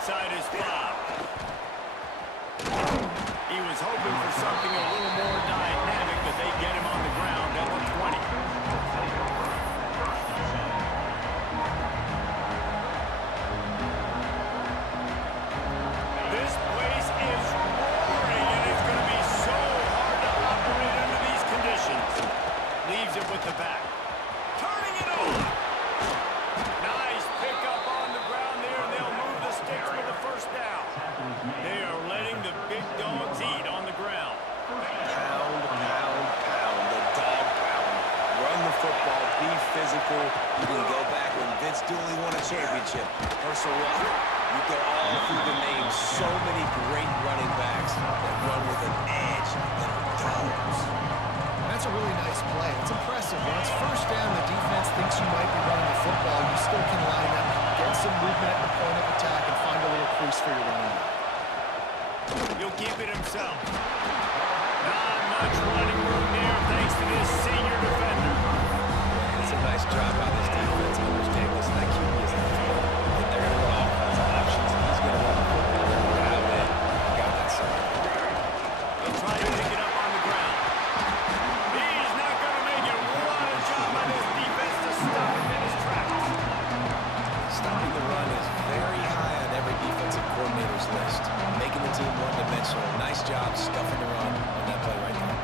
inside his 5. He was hoping for something a little more dynamic, but they get him on the ground at the 20. This place is roaring, and it's going to be so hard to operate under these conditions. Leaves it with the back. Turning it on. Nice pickup on the ground there. They'll move the sticks for the first down. They are letting the big dogs eat on the ground. Pound, pound, pound. The dog pound. Run the football. Be physical. You can go back when Vince Dooley won a championship. Herschel Walker. You go all through the names. So many great running backs that run with an edge that are dogs. That's a really nice play. It's impressive. When it's first down, the defense thinks you might be running the football. You still can line up, get some movement at the point of attack, and find a little crease for your running back. He'll keep it himself. Not much running room there thanks to this senior defender. It's a nice job by this defense. Understand this, that QB is in the field. And they're going to run all kinds of options. He's going to run the football. Dial in. You got that something. He'll try to pick it up on the ground. He's not going to make it. What a job by this defense to stop him in his tracks. Stopping the run is very high on every defensive coordinator's list. Making the team one-dimensional. Nice job stuffing the run on that play right there.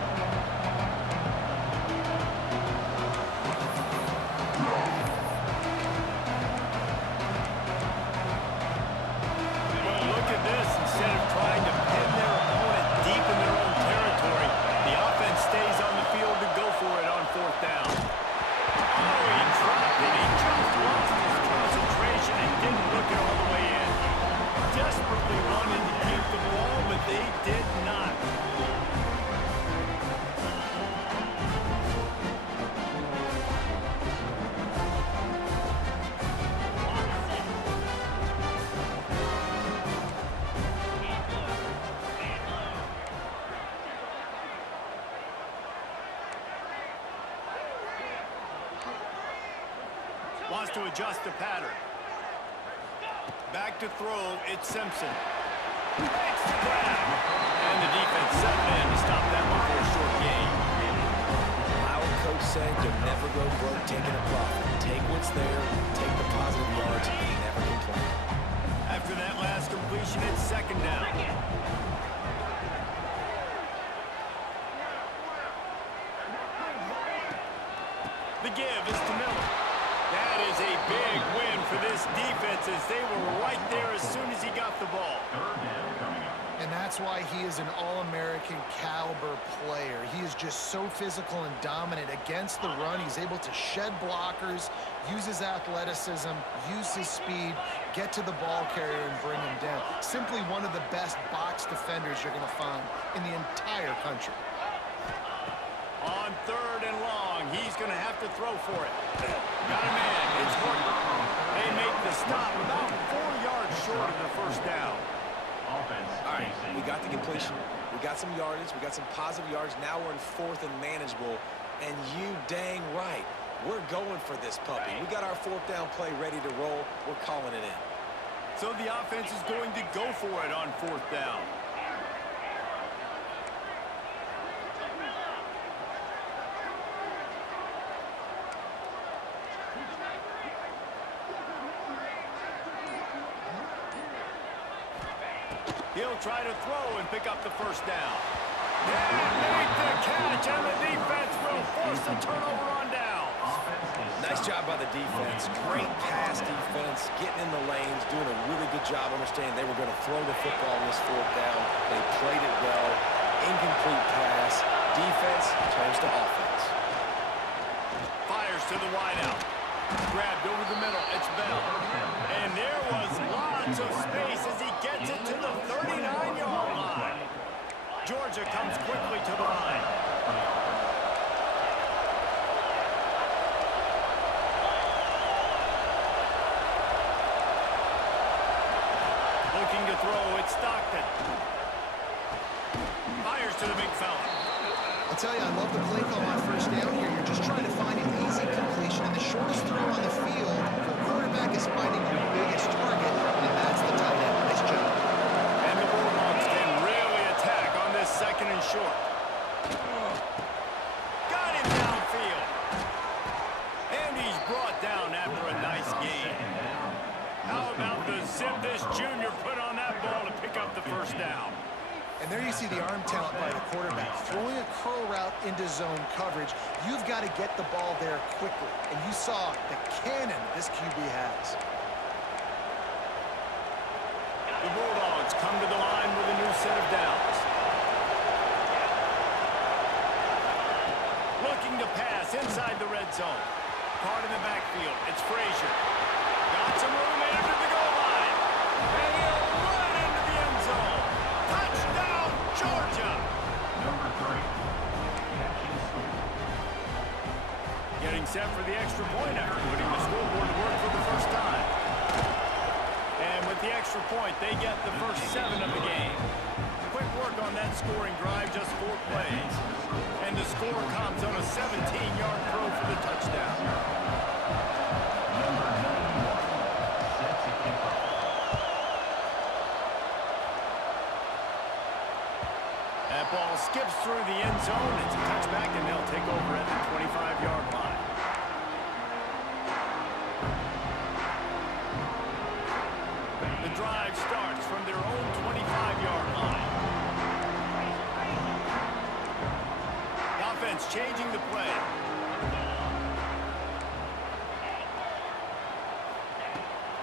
Well, look at this. Instead of trying to pin their opponent deep in their own territory, the offense stays on the field to go for it on 4th down. Oh, he dropped it. He just lost his concentration and didn't look it all the way in. Desperately wanted to keep the ball, but they did not. Wants to adjust the pattern. Back to throw, it's Simpson. Makes the grab. And the defense settled in to stop that one for a short gain. Our coach said you'll never go broke taking a profit. Take what's there, take the positive yards, and never complain. After that last completion, it's 2nd down. The give is to Miller. That is a big win for this defense as they were right there as soon as he got the ball. And that's why he is an All-American caliber player. He is just so physical and dominant against the run. He's able to shed blockers, use his athleticism, use his speed, get to the ball carrier and bring him down. Simply one of the best box defenders you're going to find in the entire country. On 3rd and long, he's going to have to throw for it. Got a man. It's working. They make the stop about 4 yards short of the first down. All right, we got the completion. We got some yardage. We got some positive yards. Now we're in 4th and manageable. And you dang right, we're going for this puppy. We got our 4th down play ready to roll. We're calling it in. So the offense is going to go for it on 4th down. He'll try to throw and pick up the first down. And make the catch, and the defense will force a turnover on downs. Nice job by the defense. Great pass defense, getting in the lanes, doing a really good job understanding they were going to throw the football in this 4th down. They played it well. Incomplete pass. Defense turns to offense. Fires to the wideout. Grabbed over the middle. It's Bell. And there was lots of space as he gets it to the 39-yard line. Georgia comes quickly to the line. Looking to throw, it's Stockton. Fires to the big fella. I'll tell you, I love the play call on 1st down here. You're just trying to find an easy completion, and the shortest throw on the field, the quarterback is finding your biggest target, and that's the tight end. down after a nice gain. How about the zip this junior put on that ball to pick up the first down? And there you see the arm talent by the quarterback. Throwing a curl route into zone coverage, you've got to get the ball there quickly. And you saw the cannon this QB has. The Bulldogs come to the line with a new set of downs. Looking to pass inside the red zone. Caught in the backfield. It's Frazier. Got some room into the goal line. And he'll run into the end zone. Touchdown, Georgia! Number 3, Getting set for the extra point after putting the scoreboard to work for the first time. And with the extra point, they get the first 7 of the game. Quick work on that scoring drive, just 4 plays. And the score comes on a 17-yard throw for the touchdown. number 91, set to kick off. That ball skips through the end zone. It's a touchback, and they'll take over at the 25-yard line. The drive starts from their own 25-yard line. The offense changing the play.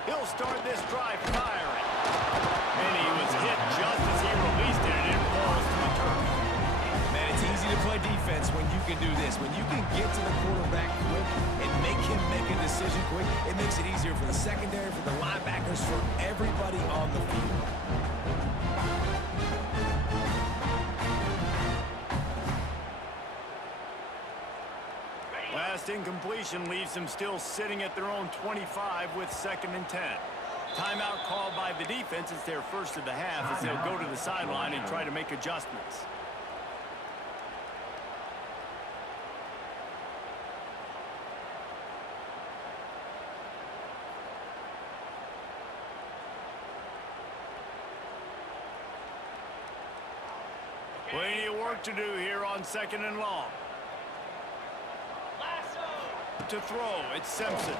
He'll start this drive firing. And he was hit just as he released it, and it falls to the turf. Man, it's easy to play defense when you can do this. When you can get to the quarterback quick and make him make a decision quick, it makes it easier for the secondary, for the linebackers, for everybody on the field. Last incompletion leaves them still sitting at their own 25 with 2nd and 10. Timeout called by the defense. It's their first of the half as they'll go to the sideline and try to make adjustments. Plenty of work to do here on 2nd and long. To throw, it's Simpson.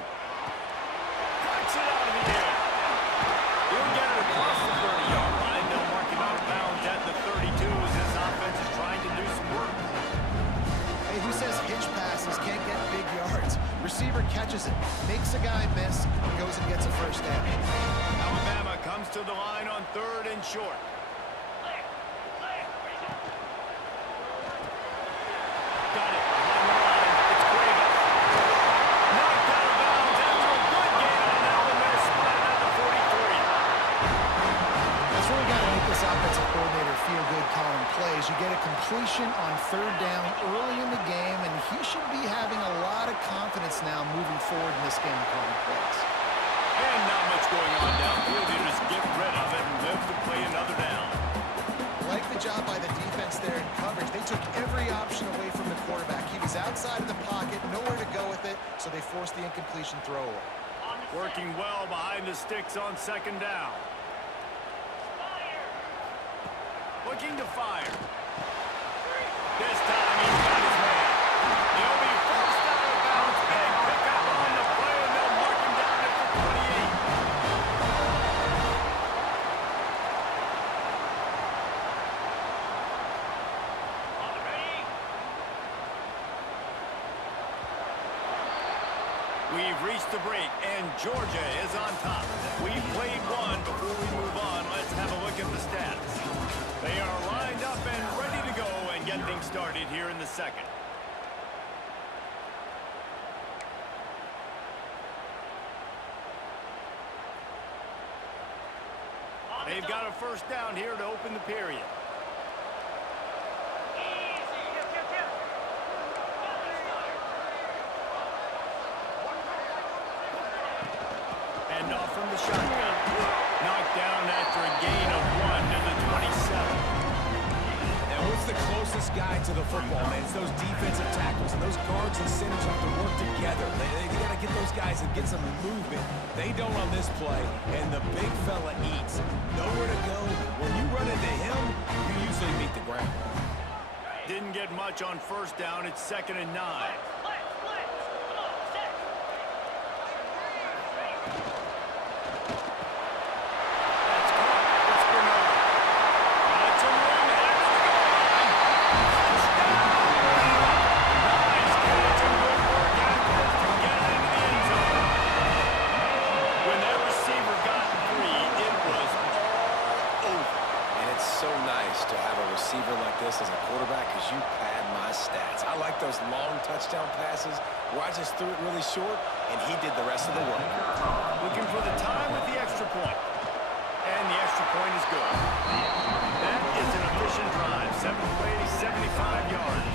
Cracks it out of the air. He'll get it across the 30-yard line. They'll mark him out of bounds at the 32 as this offense is trying to do some work. Hey, who says hitch passes can't get big yards? Receiver catches it, makes a guy miss, goes and gets a first down. Alabama comes to the line on 3rd and short. Got it behind the line. It's Graves. Knocked out of bounds after a good gain on that one. They're spotted at the 43. That's really got to make this offensive coordinator feel good calling plays. You get a completion on 3rd down early in the game, and he should be having a lot of confidence now moving forward in this game calling plays. And not much going on downfield. You just get rid of it and live to play another down. Like the job by the defense there in coverage. They took every option away from the quarterback. He was outside of the pocket, nowhere to go with it, so they forced the incompletion throw away. Working well behind the sticks on 2nd down. Looking to fire. This time he's got his man. He'll be forced out of bounds. Big pickup on the play, and they'll mark him down at the 28. We've reached the break, and Georgia is on top. We've played one. Before we move on, let's have a look at the stats. They are lined up and ready to go and get things started here in the 2nd. They've got a first down here to open the period. Hand off from the shotgun. Knocked down after a gain of 1 to the 27. And what's the closest guy to the football, man? It's those defensive tackles, and those guards and centers have to work together. They got to get those guys and get some movement. They don't on this play, and the big fella eats. Nowhere to go. When you run into him, you usually meet the ground. Didn't get much on first down. It's 2nd and 9. did the rest of the work. Looking for the time with the extra point. And the extra point is good. That is an efficient drive. 7 plays, 75 yards.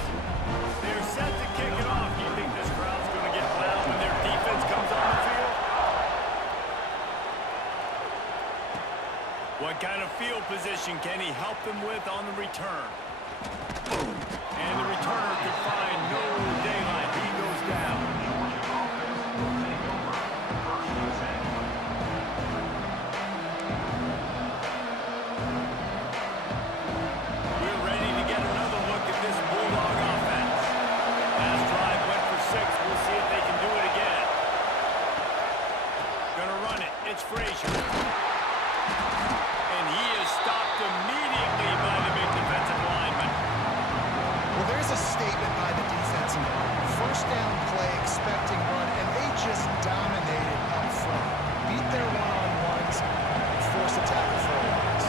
They're set to kick it off. You think this crowd's going to get loud when their defense comes on the field? What kind of field position can he help them with on the return? And the returner could find no daylight. He goes down. We're ready to get another look at this Bulldog offense. Last drive went for 6. We'll see if they can do it again. Gonna run it. It's Frazier. And he is stopped immediately by the big defensive lineman. Well, there's a statement by the defensive line. First down play, expecting run, and they just dominated up front. Beat their one-on-ones and force a tackle for a loss.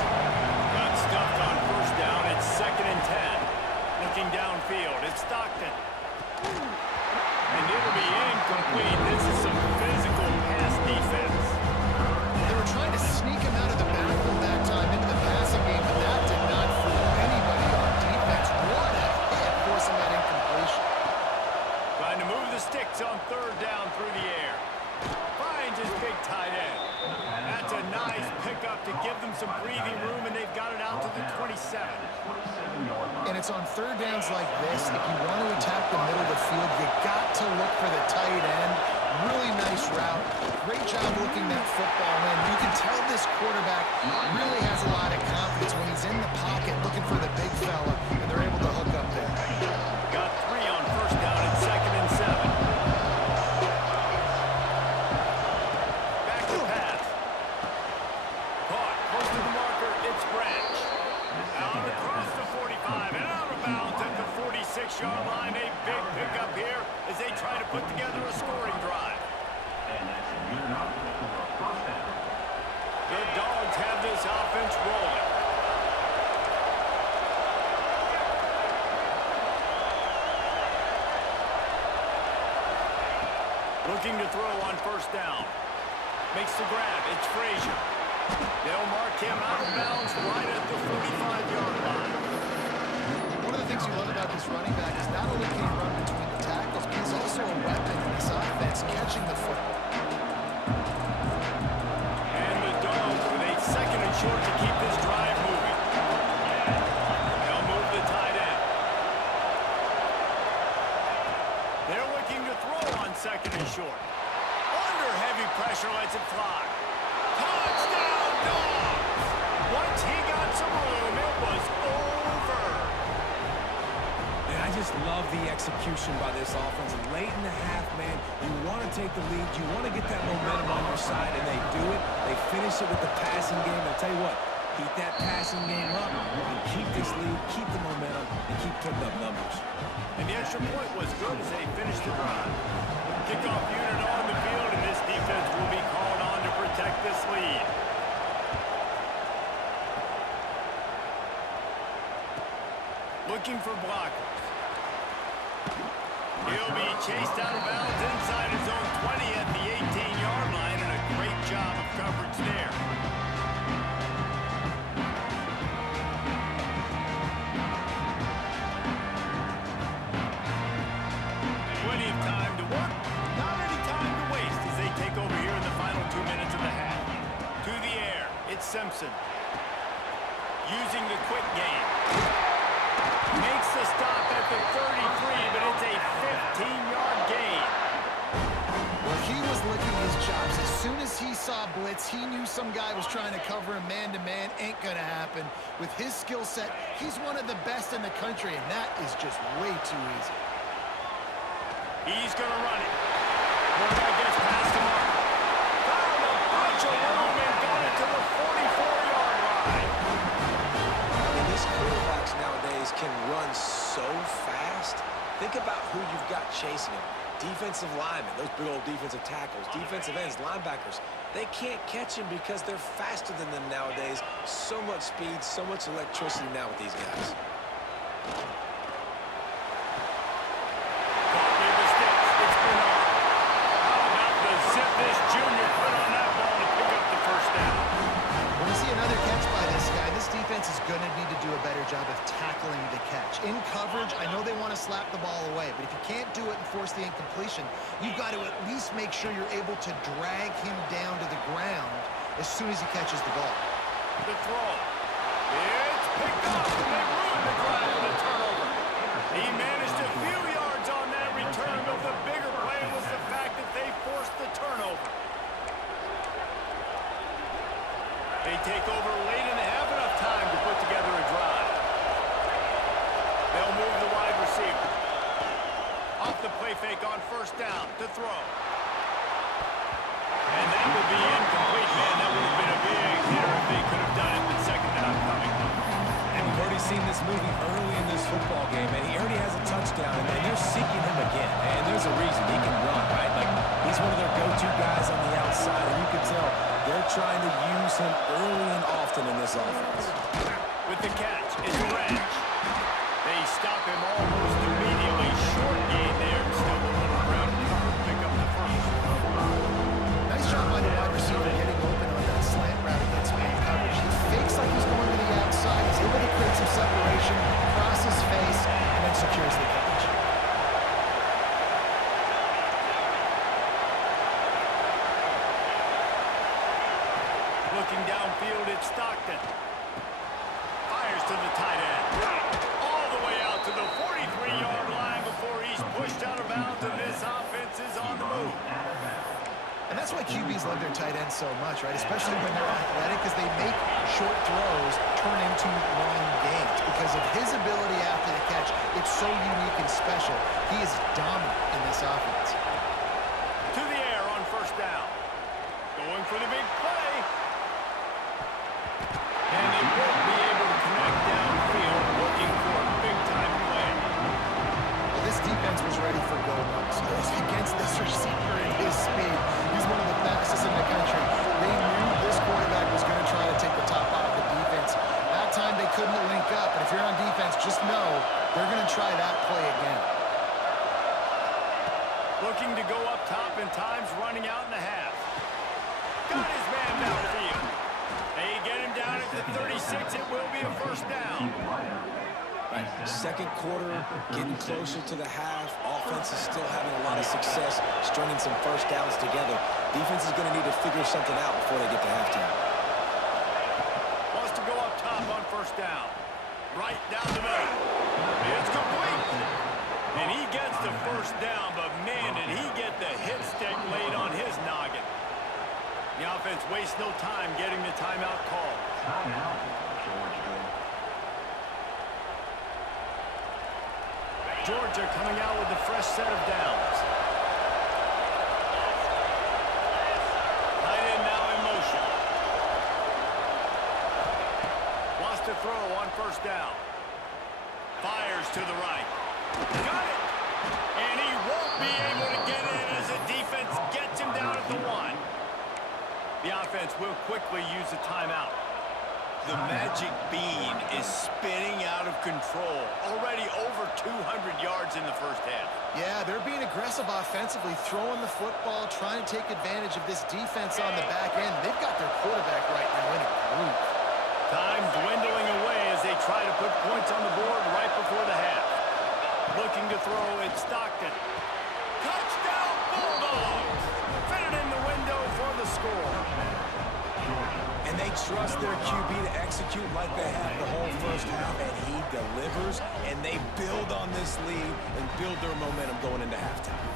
Got stuffed on first down. It's 2nd and 10. Looking downfield. It's Stockton. And it'll be incomplete. This is some physical pass defense. They were trying to sneak him out of the backfield that time into the passing game, but that did not fool anybody on defense. What a hit, forcing that incompletion. Trying to move the sticks on 3rd down through the air. Finds his big tight end. That's a nice pickup to give them some breathing room, and they've got it out to the 27. And it's on 3rd downs like this, if you want to attack the middle of the field, you got to look for the tight end. Really nice route. Great job looking that football in. You can tell this quarterback really has a lot of confidence when he's in the pocket looking for the big fella, and they're able to hook up there. Got 3 on first down and 2nd and 7. Back to pass. Caught. Close to the marker. It's Branch. Out across the 45 and out of bounds at the 46-yard line. A big pickup here as they try to put together a scoring drive. And that's a good enough for a first down. The Dogs have this offense rolling. Looking to throw on first down. Makes the grab. It's Frazier. They'll mark him out of bounds right at the 45-yard line. One of the things you love about this running back is not only can he run between the tackles, but he's also a weapon in this offense, catching the football. And the Dogs with a 2nd and short to keep this drive moving. They'll move the tight end. They're looking to throw on 2nd and short. Under heavy pressure, lets it fly. Touchdown, Dogs! Once he got some room, it was over. And I just love the execution by this offense. And late in the half, man, you want to take the lead. You want to get that momentum on your side, and they do it. They finish it with the passing game. I'll tell you what, keep that passing game up. You can keep this lead, keep the momentum, and keep putting up numbers. And the extra point was good as they finished the drive. Kickoff unit on the field, and this defense will be called on to protect this lead. Looking for blockers. He'll be chased out of bounds inside his own 20 at the 18-yard line, and a great job of coverage there. Plenty of time to work, not any time to waste as they take over here in the final 2 minutes of the half. To the air, it's Simpson. Using the quick game. Makes the stop at the 33, but it's a 15-yard gain. Well, he was licking his chops. As soon as he saw blitz, he knew some guy was trying to cover him man-to-man. Ain't gonna happen. With his skill set, he's one of the best in the country, and that is just way too easy. He's going to run it. Quarterback gets past the mark. Found a bunch of room and got it to the 44-yard line. And these quarterbacks nowadays can run so fast. Think about who you've got chasing them. Defensive linemen, those big old defensive tackles, defensive ends, linebackers. They can't catch him because they're faster than them nowadays. So much speed, so much electricity now with these guys. Caught near the sticks. It's Bernard. How about the force the incompletion, you've got to at least make sure you're able to drag him down to the ground as soon as he catches the ball. The throw. It's picked up, and they ruined the drive with a turnover. He managed a few yards on that return, but the bigger play was the fact that they forced the turnover. They take over late and have enough time to put together a drive. They'll move the wide receiver. Off the play fake on first down to throw. And that will be incomplete, man. That would have been a big hitter if they could have done it with second down coming. And we've already seen this movie early in this football game, and he already has a touchdown, and they're seeking him again. And there's a reason he can run, right? Like, he's one of their go-to guys on the outside, and you can tell they're trying to use him early and often in this offense. With the catch, it's Branch. They stop him almost immediately. Short gain there, still a little ground cover. Pick up the first. Nice job by the wide receiver getting open on that slant route against man coverage. He fakes like he's going to the outside. He's able to create some separation, cross his face, and then secures the catch. Looking downfield, it's Stockton. Fires to the tight end. All the way out to the 43-yard line before he's pushed out of bounds, and this offense is on the move. And that's why QBs love their tight ends so much, right? Especially when they're athletic, because they make short throws turn into long gains. Because of his ability after the catch, it's so unique and special. He is dominant in this offense. To the air on first down. Going for the big play. And they won't be able to connect downfield, looking for a big-time play. Well, this defense was ready for goal-ups against this receiver at his speed. He's one of the fastest in the country. They knew this quarterback was going to try to take the top off the defense. That time they couldn't link up, but if you're on defense, just know they're going to try that play again. Looking to go up top, and time's running out in the half. Got his man downfield. They get him down at the 36. It will be a first down. Right. Second quarter, getting closer to the half. Offense is still having a lot of success stringing some first downs together. Defense is going to need to figure something out before they get to halftime. Wants to go up top on first down. Right down the middle. It's complete. And he gets the first down, but man, did he get the hit stick laid on his noggin. The offense wastes no time getting the timeout call. Timeout, Georgia. Georgia coming out with a fresh set of downs. Tight end now in motion. Wants to throw on first down. Fires to the right. Got it! And he won't be able to get in as the defense gets him down at the 1. The offense will quickly use a timeout. The magic bean is spinning out of control. Already over 200 yards in the first half. Yeah, they're being aggressive offensively, throwing the football, trying to take advantage of this defense on the back end. They've got their quarterback right now in a groove. Time dwindling away as they try to put points on the board right before the half. Looking to throw, it's Stockton. Touchdown Bulldogs! Fitted in the window for the score. And they trust their QB to execute like they have the whole first half, and he delivers, and they build on this lead and build their momentum going into halftime.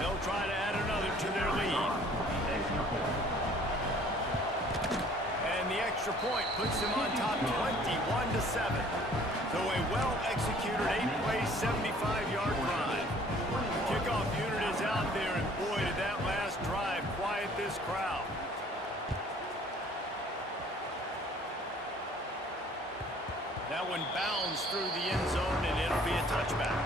They'll try to add another to their lead. And the extra point puts them on top 21-7. So a well-executed 8-play, 75-yard drive. Kickoff unit is out there, and boy, did that last drive quiet this crowd. That one bounds through the end zone, and it'll be a touchback.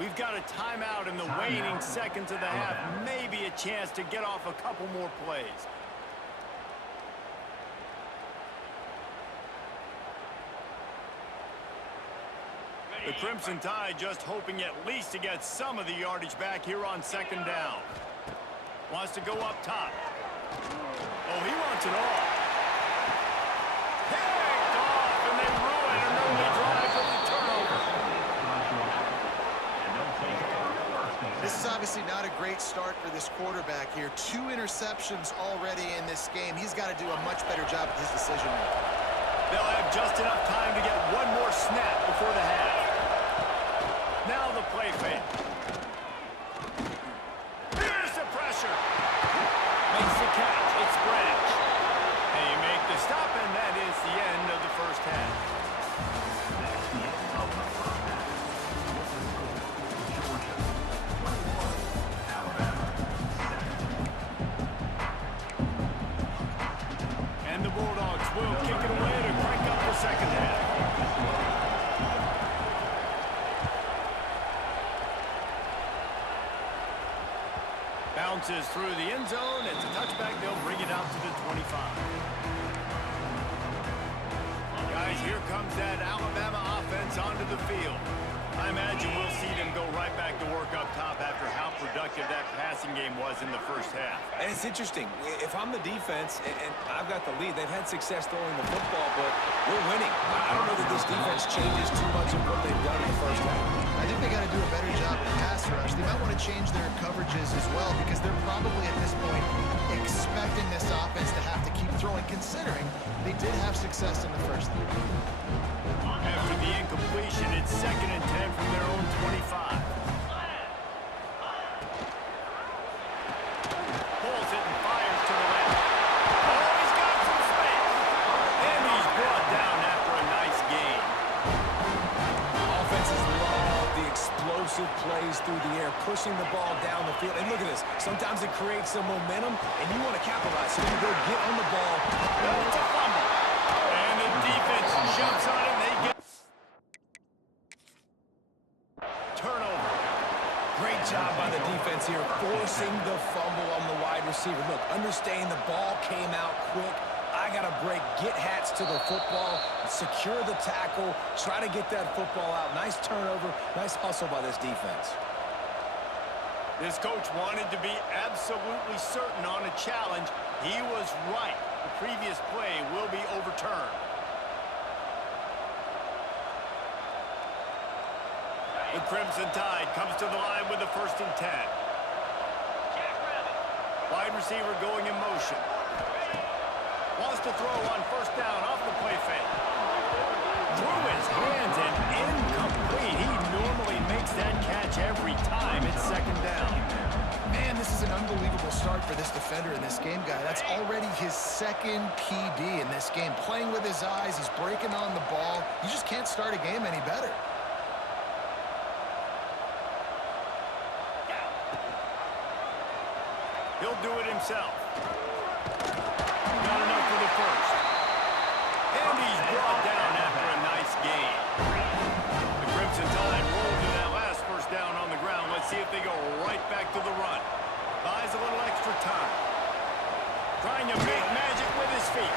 We've got a timeout in the waning seconds of the half. Maybe a chance to get off a couple more plays. The Crimson Tide just hoping at least to get some of the yardage back here on second down. Wants to go up top. Oh, he wants it all. Picked off, and they ruin an early drive with the turnover. This is obviously not a great start for this quarterback here. 2 interceptions already in this game. He's got to do a much better job with his decision making. They'll have just enough time to get one more snap before the half. Now the play fake. Here's the pressure. Makes the catch. It's Branch. They make the stop, and that is the end of the first half. And the Bulldogs will kick it away to crank up the second half. Bounces through the end zone. It's a touchback. They'll bring it out to the 25. Guys, here comes that Alabama offense onto the field. I imagine we'll see them go right back to work up top after how productive that passing game was in the first half. And it's interesting. If I'm the defense and I've got the lead, they've had success throwing the football, but we're winning. I don't know that this defense changes too much of what they've done in the first half. I think they got to do a better job with pass rush. They might want to change their coverages as well because they're probably at this point expecting this offense to have to keep throwing, considering they did have success in the first half. After the incompletion, it's 2nd and 10 from their own 25. Pulls it and fires to the left. Oh, he's got some space. And he's brought down after a nice gain. Offenses love the explosive plays through the air, pushing the ball down the field. And look at this. Sometimes it creates some momentum, and you want to capitalize. So you go get on the ball. No, it's a fumble. And the defense jumps on it, and they get turnover. Great job by the defense here, forcing the fumble on the wide receiver. Look, understand the ball came out quick. I got to break, get hats to the football, secure the tackle, try to get that football out. Nice turnover, nice hustle by this defense. This coach wanted to be absolutely certain on a challenge. He was right. The previous play will be overturned. The Crimson Tide comes to the line with a 1st and 10. Wide receiver going in motion. Wants to throw on 1st down off the play fake. Through his hands and incomplete. He normally makes that catch every time. It's 2nd down. Man, this is an unbelievable start for this defender in this game, guy. That's already his 2nd PD in this game. Playing with his eyes, he's breaking on the ball. You just can't start a game any better. He'll do it himself. Got enough for the 1st. And he's brought down after a nice gain. The Crimson Tide rolled to that last 1st down on the ground. Let's see if they go right back to the run. Buys a little extra time. Trying to make magic with his feet.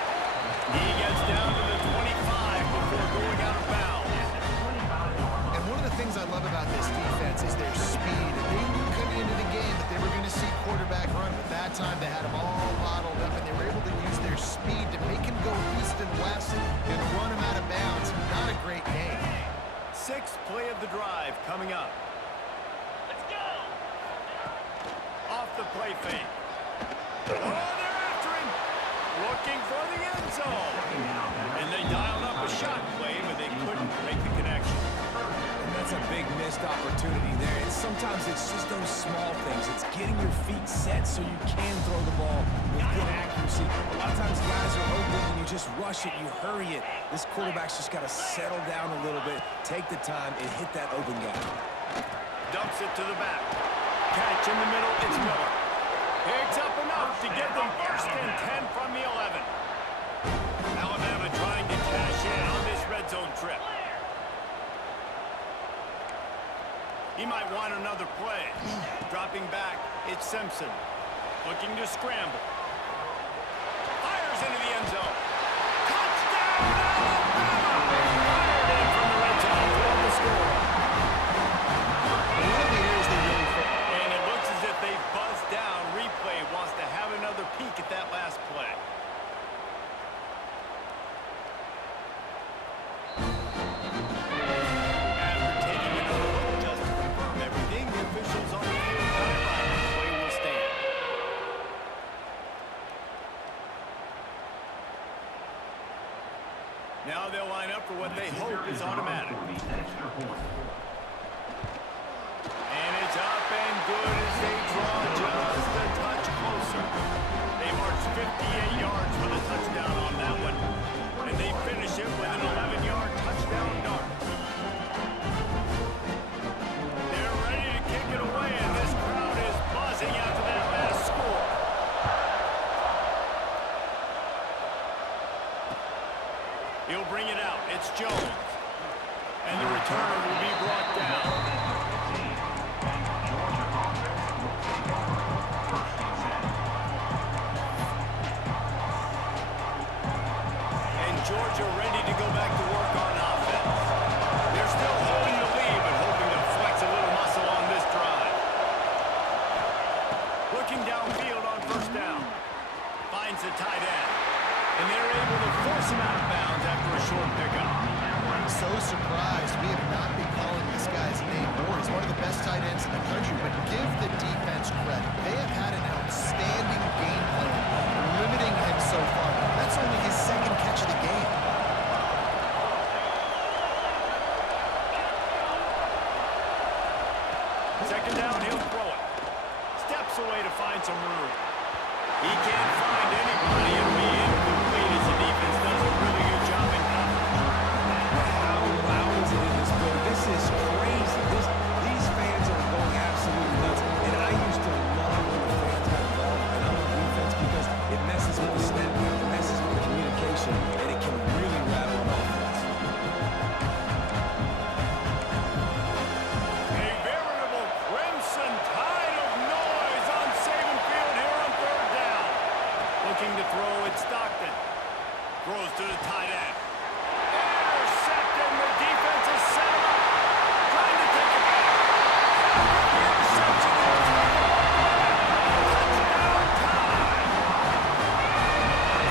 He gets down to the 25 before going out of bounds. And one of the things I love about this defense is their speed. They knew coming into the game that they were going to see quarterback run, but that time they had them all bottled up, and they were able to use their speed to make him go east and west and run him out of bounds. Not a great game. 6th play of the drive coming up. Let's go! Off the play fake. Oh, they're after him! Looking for the end zone. And they dialed up a shot play, but they couldn't make the connection. And that's a big missed opportunity there. And sometimes it's just those small things. It's getting your feet set so you can throw the ball with good accuracy. A lot of times guys are open and you just rush it, you hurry it. This quarterback's just got to settle down a little bit, take the time, and hit that open guy. Dumps it to the back. Catch in the middle, it's Miller. Picks up enough to get them 1st and 10 from the 11. Alabama trying to cash in on this red zone trip. He might want another play. Dropping back, it's Simpson. Looking to scramble. Fires into the end zone. Touchdown, Alabama! Fired in from the red zone. 12 to score. One of the areas they really And it looks as if they've buzzed down. Replay wants to have another peek at that last play. After taking another look just to confirm everything, the officials on the field got it right. The play will stand. Now they'll line up for what they hope is automatic. And it's up and good as they draw just a touch closer. They marched 58 yards for the touchdown on that one. And they finish it with an 11-yard touchdown dart. They're ready to kick it away, and this crowd is buzzing after that last score. He'll bring it out. It's Jones. And the returner will be brought down. Georgia ready to go back to work on offense. They're still holding the lead, but hoping to flex a little muscle on this drive. Looking downfield on first down. Finds the tight end. And they're able to force him out of bounds after a short pickup. I'm so surprised we have not been calling this guy's name more. He's one of the best tight ends in the country, but give the defense credit. They have had an outstanding game plan, limiting him so far. That's only his second catch of the game. Second down, he'll throw it. Steps away to find some room. He can't find anybody. It'll be incomplete as the defense does a really good job in coverage. How loud is it in this building? This is crazy. These fans are going absolutely nuts. And I used to love when the fans got involved and I'm on defense because it messes with the snap count, it messes with the communication, and it can really rattle an offense. A veritable crimson tide of noise on Saban Field here on third down. Looking to throw it, Stockton. Throws to the tight end. Intercepted, the defense is set him up. Trying to take it back. Interception. Touchdown time.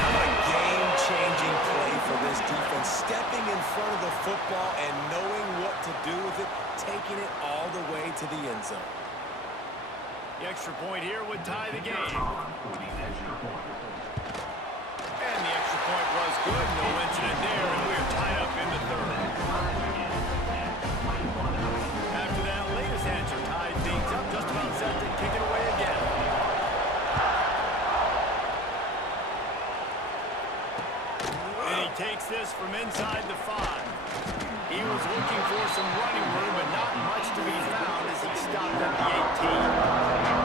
What a game-changing play for this defense. Stepping in front of the football and knowing what to do with it, taking it all the way to the end zone. The extra point here would tie the game. And the extra point was good. No incident there, and we're tied up in the third. After that latest answer tied things up, just about set to kick it away again. And he takes this from inside the 5. He was looking for some running room, but not much to be found as he stopped at the 18.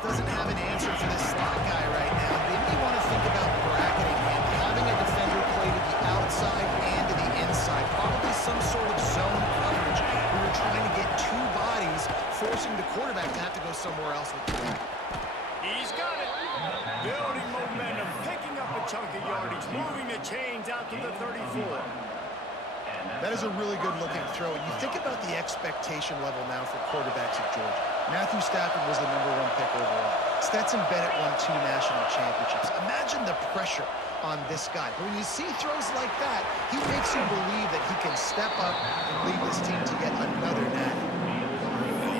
Doesn't have an answer for this slot guy right now. They may want to think about bracketing him, having a defender play to the outside and to the inside. Probably some sort of zone coverage. We were trying to get two bodies, forcing the quarterback to have to go somewhere else with the ball. He's got it. Building momentum, picking up a chunk of yardage, moving the chains out to the 34. That is a really good-looking throw. You think about the expectation level now for quarterbacks at Georgia. Matthew Stafford was the #1 pick overall. Stetson Bennett won 2 national championships. Imagine the pressure on this guy. But when you see throws like that, he makes you believe that he can step up and lead this team to yet another natty.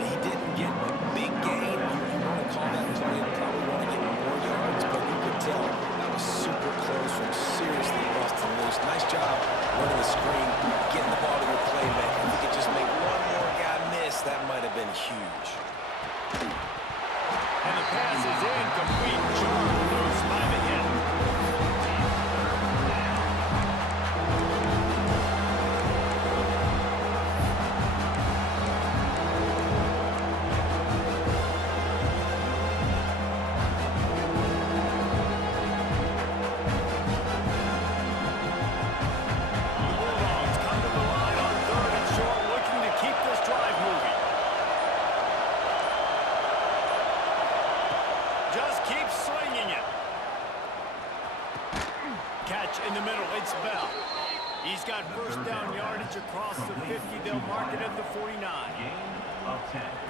He didn't get a big gain. You want to call that play and probably want to get more yards, but you could tell that was super close from seriously busting loose. Nice job running the screen, getting the ball to your playmaker. If he could just make one more guy miss, that might have been huge. And the pass is incomplete. Jarred loose by the hit. Bulldogs come to the line on 3rd and short, looking to keep this drive moving. Just keep slinging it. Catch in the middle. It's Bell. He's got first down yardage across the 50. They'll mark it at the 49.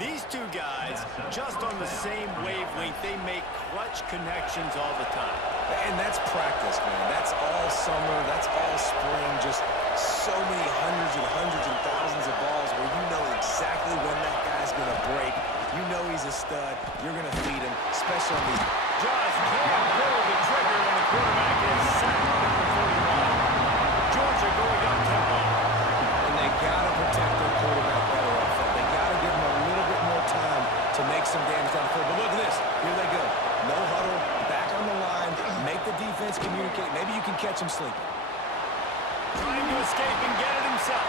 These two guys, just on the same wavelength, they make clutch connections all the time. And that's practice, man. That's all summer. That's all spring. Just so many hundreds and thousands of balls where you know exactly when that guy's going to break. You know he's a stud. You're going to feed him, especially on these. Just can't pull the trigger when the quarterback is sacked at the 41. Georgia going up tempo. And they got to protect their quarterback better up front. They got to give him a little bit more time to make some damage down the field. But look at this. Here they go. No huddle. Back on the line. Make the defense communicate. Maybe you can catch him sleeping. Trying to escape and get it himself.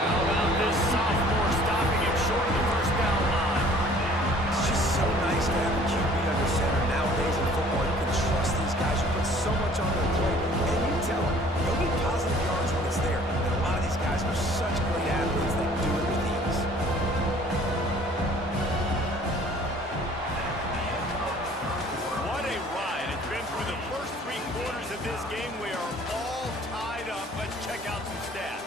How about this sophomore stopping him short of the first down line? It's just so nice to have a QB under center. Nowadays in football, you can trust these guys. You put so much on their plate. And you tell them, they'll get positive yards when it's there. And a lot of these guys are such great athletes. They do it with ease. What a ride. It's been through the first 3 quarters of this game. We are all tied up. Let's check out some stats.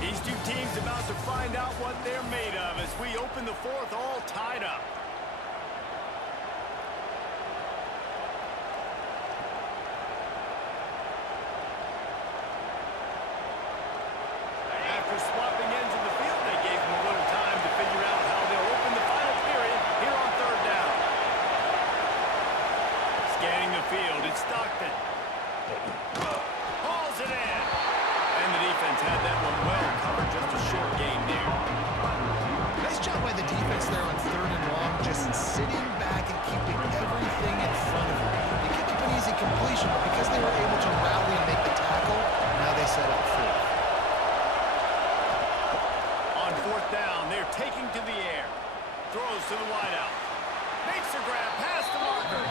These two teams about to find out what they're made of as we open the 4th all tied up. After swapping ends of the field, they gave them a little time to figure out how they'll open the final period here on 3rd down. Scanning the field, it's Stockton. Hauls it in. And the defense had that one well covered, just a short gain there. Nice job by the defense there on 3rd and long, just sitting back and keeping everything in front of them. They kicked up an easy completion, but because they were able to rally and make the tackle, now they set up 4th. On 4th down, they're taking to the air. Throws to the wideout. Makes a grab past the marker.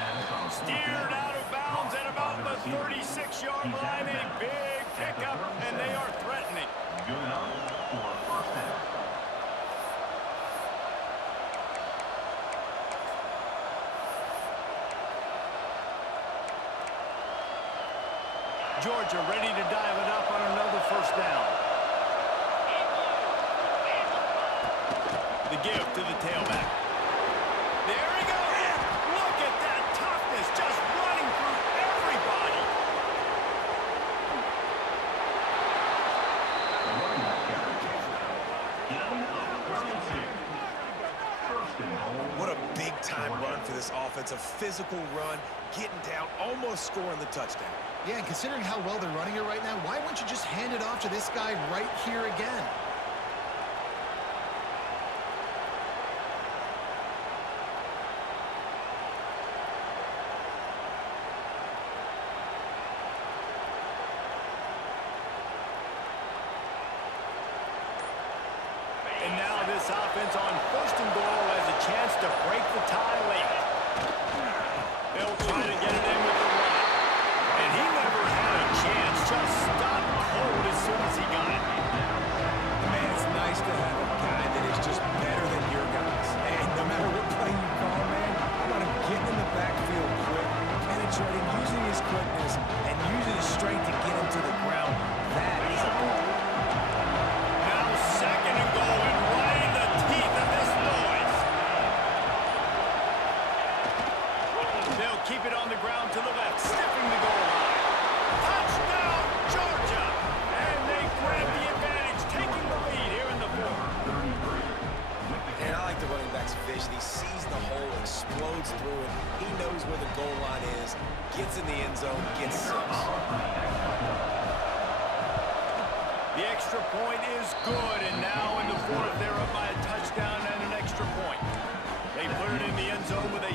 Steered out of bounds at about the 36-yard line. A big pickup, and they are threatening. Good enough for first down. Georgia ready to dial it up on another first down. The give to the tailback. There he goes. Look at that toughness, just running through everybody. What a big-time run for this offense. A physical run, getting down, almost scoring the touchdown. Yeah, and considering how well they're running it right now, why wouldn't you just hand it off to this guy right here again? And now this offense on 1st and goal has a chance to break the tie late. They'll try to get it in with the run. And he never had a chance, just stopped cold as soon as he got it. Man, it's nice to have a guy that is just better than your guys. And no matter what play you call, man, how about him getting in the backfield quick, penetrating, using his quickness, and using his strength to get him to the ground. That is a ball. Now 2nd and goal, and right in the teeth of this noise. They'll keep it on the ground to the left, sniffing the goal line. Touchdown, Georgia! And they grab the advantage, taking the lead here in the 4th. And I like the running back's vision. He sees the hole, explodes through it. He knows where the goal line is, gets in the end zone, gets 6. The extra point is good, and now in the 4th, they're up by a touchdown and an extra point. They put it in the end zone with a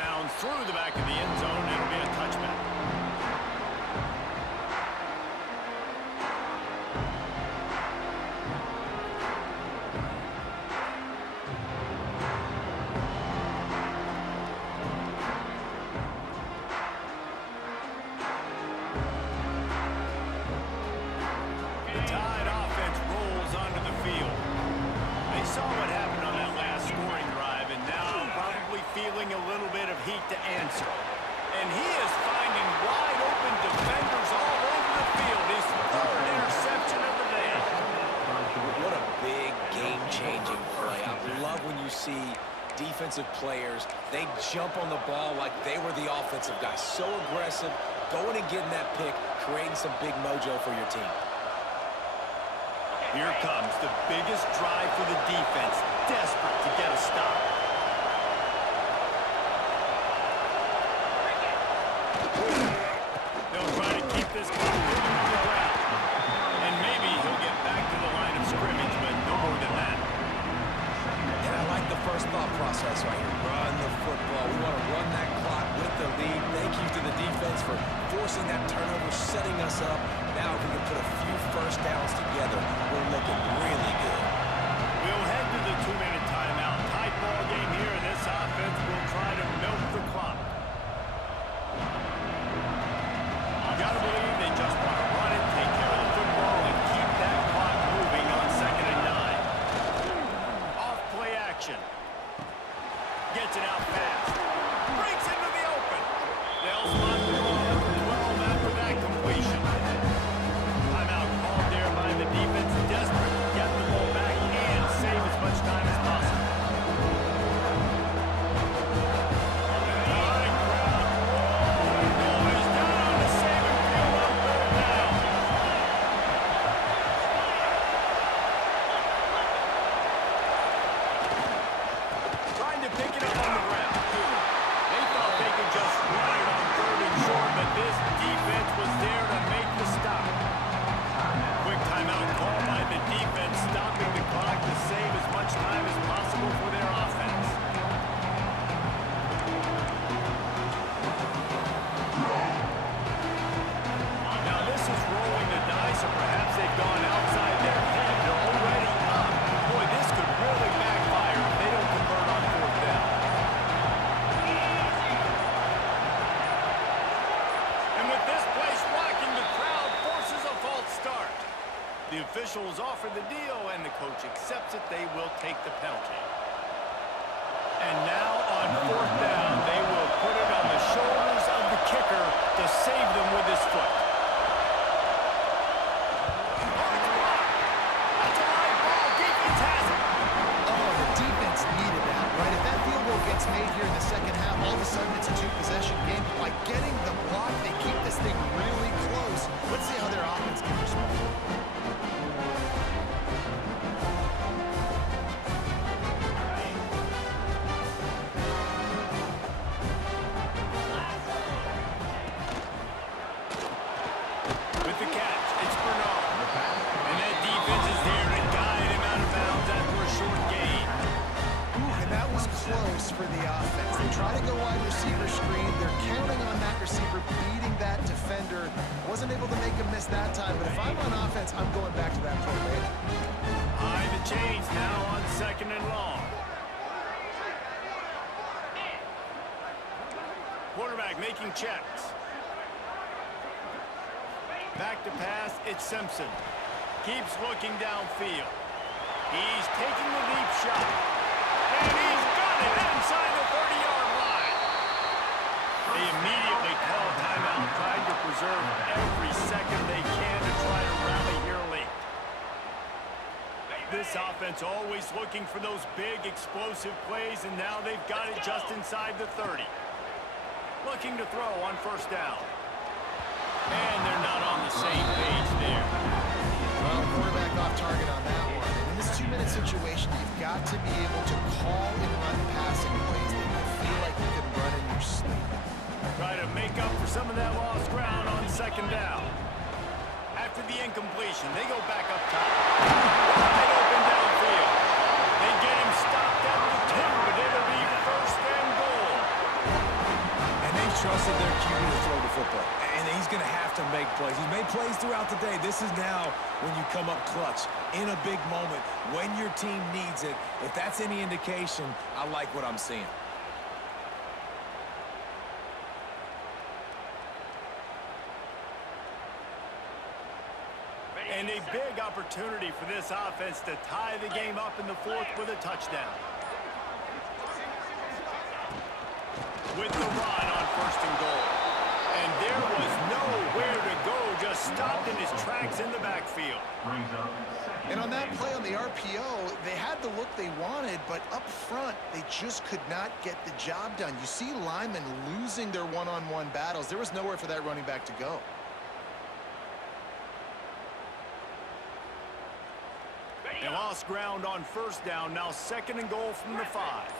bounds through the back of the end zone. It'll be a touchback. The Tide offense rolls onto the field. They saw what happened on that last scoring drive, and now probably feeling a little bit of heat to answer. And he is finding wide open defenders all over the field. His third interception of the day. What a big game-changing play. I love when you see defensive players, they jump on the ball like they were the offensive guy. So aggressive, going and getting that pick, creating some big mojo for your team. Here comes the biggest drive for the defense, desperate to get a stop. They'll try to keep this clock moving on the ground. And maybe he'll get back to the line of scrimmage, but no more than that. And I like the first thought process right here. Run the football. We want to run that clock with the lead. Thank you to the defense for forcing that turnover, setting us up. Now if we can put a few first downs together, we're looking really good. We'll head to the 2-minute timeout. Tight ball game here, and this offense will try to milk the clock. You got to believe they just want to run it, take care of the football, and keep that clock moving on 2nd and 9. Off play action. Gets it out fast. Breaks into the open. They'll spot the ball at the 12 after that completion. Timeout called there by the defense, desperate to get the ball back and save as much time as possible. The Tide crowd, boys, down on the Saban field on 3rd down. Trying to pick it up on the ground. They thought they could just run it on 3rd and short, but this defense was there to make the stop. Quick timeout called by the defense, stopping the clock to save as much time as possible for their offense. Now this is rolling the dice, or perhaps they've gone outside their head. They're already up. Boy, this could really backfire if they don't convert on 4th down. And with this place rocking, the crowd forces a false start. The officials offer the deal, and the coach accepts it. They will take the penalty. And now on 4th down, they will put it on the shoulders of the kicker to save them with his foot. That's a live ball. Defense has it. Oh, the defense needed that, right? If that field goal gets made here in the second half, all of a sudden it's a 2-possession game. By getting the block, they keep this thing really close. Let's see how their offense can respond. With the catch, it's Bernard. And that defense is there to guide him out of bounds after a short gain. Ooh, and that was close for the offense. They try to go wide receiver screen. They're counting on that receiver beating that defender. Wasn't able to make him miss that time, but if I'm on offense, I'm going back to that play later. High the chains now on 2nd and long. Quarterback making checks. Back to pass, it's Simpson. Keeps looking downfield. He's taking the deep shot. And he's got it inside the 30-yard line. They immediately call timeout, trying to preserve every second they can to try to rally here late. This offense always looking for those big, explosive plays, and now they've got it just inside the 30. Looking to throw on 1st down. And they're not on the same page there. Well, quarterback off target on that one. And in this 2-minute situation, you've got to be able to call and run passing plays that you feel like you can run in your sleep. Try to make up for some of that lost ground on 2nd down. After the incompletion, they go back up top. Wide open downfield. They get him stopped at the 2, but it'll be 1st and goal. They've trusted their QB to throw the football, and he's going to have to make plays. He's made plays throughout the day. This is now when you come up clutch in a big moment when your team needs it. If that's any indication, I like what I'm seeing. And a big opportunity for this offense to tie the game up in the fourth with a touchdown. With the run on 1st and goal. And there was nowhere to go, just stopped in his tracks in the backfield. Brings up second. And on that play on the RPO, they had the look they wanted, but up front, they just could not get the job done. You see linemen losing their one-on-one battles. There was nowhere for that running back to go. They lost ground on 1st down, now 2nd and goal from the 5.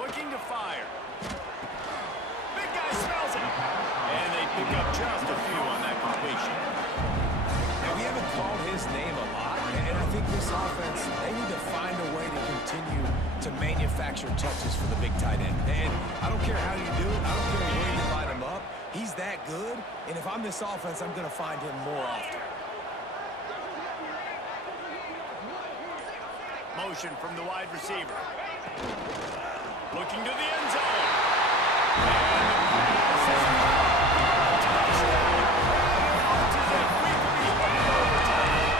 Looking to fire. Big guy smells it. And they pick up just a few on that completion. Now, we haven't called his name a lot, and I think this offense, they need to find a way to continue to manufacture touches for the big tight end. And I don't care how you do it. I don't care where you line him up. He's that good, and if I'm this offense, I'm going to find him more often. Motion from the wide receiver. Looking to the end zone. And the pass is caught. Touchdown. Launches it. We could be headed overtime.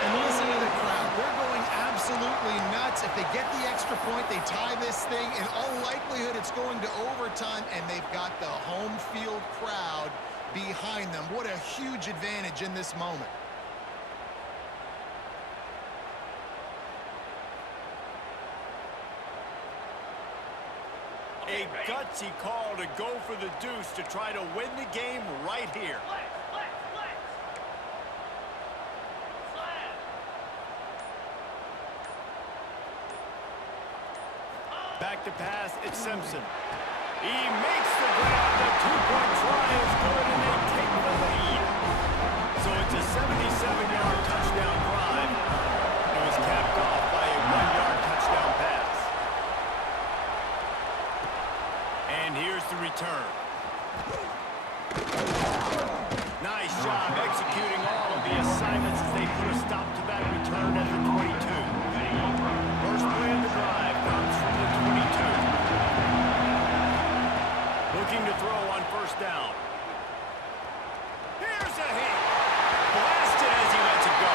And listen to the crowd. They're going absolutely nuts. If they get the extra point, they tie this thing. In all likelihood, it's going to overtime, and they've got the home field crowd behind them. What a huge advantage in this moment. A gutsy call to go for the deuce to try to win the game right here. Back to pass, it's Simpson. He makes the grab. The two-point try is good, and they take the lead. So it's a 77-yard touchdown drive. It was capped off by a 1-yard touchdown pass. And here's the return. Nice job executing all of the assignments as they put a stop to that return at the 22. First play of the drive comes from the 22. Looking to throw on 1st down. Here's a hit. Blasted as he lets it go.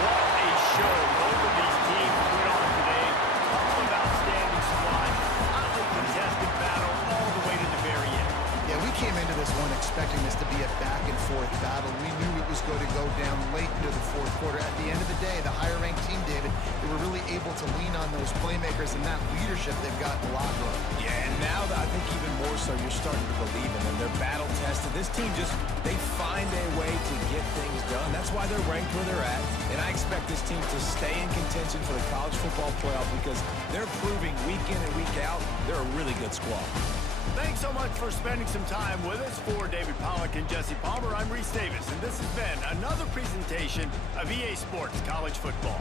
What a show both of these teams put on today. Couple of outstanding squads. Hotly contested battle all the way to the very end. Yeah, we came into this one expecting this to be a back-and-forth battle. We knew it was going to go down late into the 4th quarter. At the end of the day, the higher-ranked team, David, they were really able to lean on those playmakers and that leadership they've got in the locker room. Yeah, and now I think even more so, you're starting to believe in them. They're battle-tested. This team they find a way to get things done. That's why they're ranked where they're at. And I expect this team to stay in contention for the college football playoff because they're proving week in and week out they're a really good squad. Thanks so much for spending some time with us. For David Pollack and Jesse Palmer, I'm Reese Davis, and this has been another presentation of EA Sports College Football.